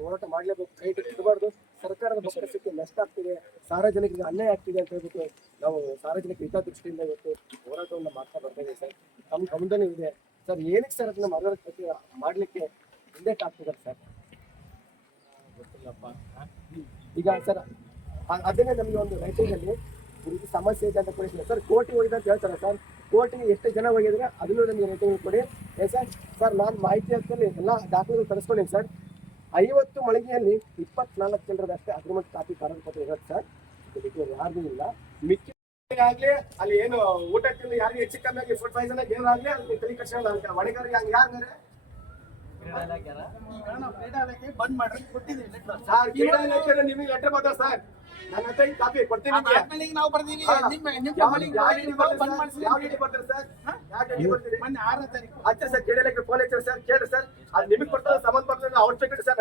ಹೋರಾಟ ಮಾಡಲೇಬೇಕು, ಕೈ ಇಡಬಾರ್ದು. ಸರ್ಕಾರದ ಬೊಕ್ಕಸಕ್ಕೆ ನಷ್ಟ ಆಗ್ತಿದೆ, ಸಾರ್ವಜನಿಕರಿಗೆ ಅನ್ಯಾಯ ಆಗ್ತಿದೆ ಅಂತ ಹೇಳ್ಬಿಟ್ಟು ನಾವು ಸಾರ್ವಜನಿಕ ಹಿತದೃಷ್ಟಿಯಿಂದ ಇವತ್ತು ಹೋರಾಟವನ್ನು ಮಾಡ್ತಾ ಬರ್ತಾ ಇದ್ದೀವಿ ಸರ್. ನಮ್ಮ ಗಮನದಲ್ಲೂ ಇದೆ ಸರ್. ಏನಕ್ಕೆ ಸರ್ ಅದನ್ನ ಮಾಡ್ಲಿಕ್ಕೆ ಹಿಂದೇಟ್ ಆಗ್ತಿದ್ದಾರೆ ಸರ್? ಗೊತ್ತಿಲ್ಲಪ್ಪ. ಈಗ ಸರ್ ಅದನ್ನೇ ನಮಗೆ ಒಂದು ರೈಟಿಂಗ್ ಅಲ್ಲಿ ಈ ಸಮಸ್ಯೆ ಇದೆ ಅಂತ ಕೊಡಿಸಿಲ್ಲ ಸರ್. ಕೋಟಿ ಹೋಗಿದೆ ಅಂತ ಹೇಳ್ತಾರೆ ಸರ್. ಕೋಟಿಗೆ ಎಷ್ಟು ಜನ ಹೋಗಿದ್ರೆ ಅದನ್ನು ನಮಗೆ ರೇಟಿಂಗ್ ಕೊಡಿ ಸರ್. ಸರ್ ನಾನು ಮಾಹಿತಿ ಹಾಕಿ ಎಲ್ಲ ದಾಖಲೆಗಳು ತರಿಸ್ಕೊಂಡಿನಿ ಸರ್. 50 ಮಳಿಗೆಯಲ್ಲಿ 24 ಜನರದಷ್ಟೇ ಅಗ್ರಿಮೆಂಟ್ ಕಾಪಿ ಕಾರಣಪತ್ರ ಇರೋದು ಸರ್. ಯಾರಿಗೂ ಇಲ್ಲ. ಮಿಕ್ಕಿ ಆಗ್ಲಿ ಅಲ್ಲಿ ಏನು ಊಟ ತಿಂದು ಯಾರಿಗೆ ಹೆಚ್ಚು ಕಮ್ಮಿ ಆಗಿ ಫುಡ್ ಪಾಯ್ಸನ್ ಏನಾಗ್ಲಿ ಅಲ್ಲಿ ತಲೆ ಕಷ್ಟ ಒಣಗಾರಿಗೆ ಹಂಗೆ ಯಾರು ಬಂದ್ ಮಾಡ್ರಿ ಕೊಟ್ಟಿದ್ದೀವಿ ಸರ್. ನಿಮಗೆ ಲೆಟರ್ ಬರ್ತಾರೆ ಸರ್. ನನ್ನ ಹತ್ರ ಈ ಕಾಪಿ ಕೊಡ್ತೀನಿ. ನಾವು ಬರ್ತೀವಿ ಸರ್ ಕೇಳಲಿಕ್ಕೆ ಫೋನ್ ಹಚ್ಚಾರ ಸರ್. ಕೇಳ್ರಿ ಸರ್. ಅದು ನಿಮಗೆ ಕೊಡ್ತಾರೆ ಸಂಬಂಧಪಟ್ಟ ಔಟ್ಫಿಟ್ ಸರ್.